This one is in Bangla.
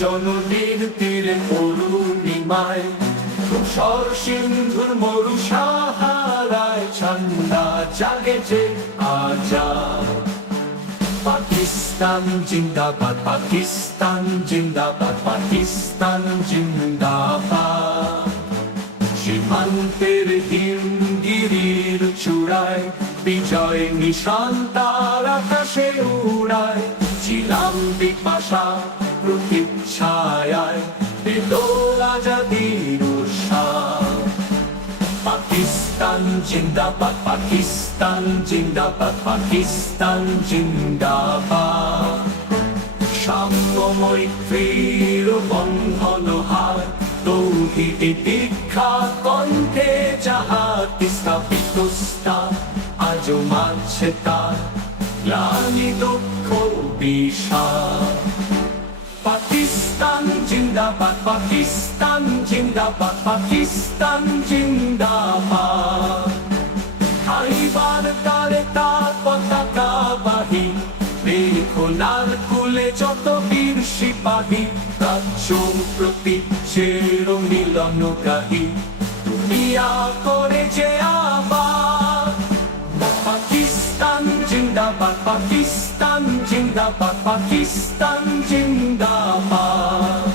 জননীর তীরে অরুণিমায় ধূসর সিন্ধুর মরু সাহারায় ঠান্ডা জাগে যে আজাদ। পাকিস্তান জিন্দাবাদ, পাকিস্তান জিন্দাবাদ, পাকিস্তান জিন্দাবাদ। সীমান্তের হিমগিরির চূড়ায় বিজয় নিশান তার আকাশে উড়ায়। ছিলাম বিপাশা প্রতীক্ষায় পেল আজাদির উৎসাহ। পাকিস্তান জিন্দাবাদ, পাকিস্তান জিন্দাবাদ, পাকিস্তান জিন্দাবাদ। সাম্য মৈত্রীর বন্ধন হার তৌহিদি দীক্ষা কণ্ঠে যাহার স্থাপিত স্থান আজও মানছে তার গ্লানি দুঃখ বিষাদ। পাকিস্তান জিন্দাবাদ, পাকিস্তান জিন্দাবাদ, পাকিস্তান জিন্দাবাদ। খাইবার তারে তার পতাকা বাহি বেখোনার কুলে যত বীর সিপাহী প্রাচ্য প্রতি চের মিলন গাহি দুনিয়া করে যে আবার। পাকিস্তান জিন্দাবাদ, পাকিস্তান জিন্দাবাদ, পাকিস্তান জিন্দাবাদ।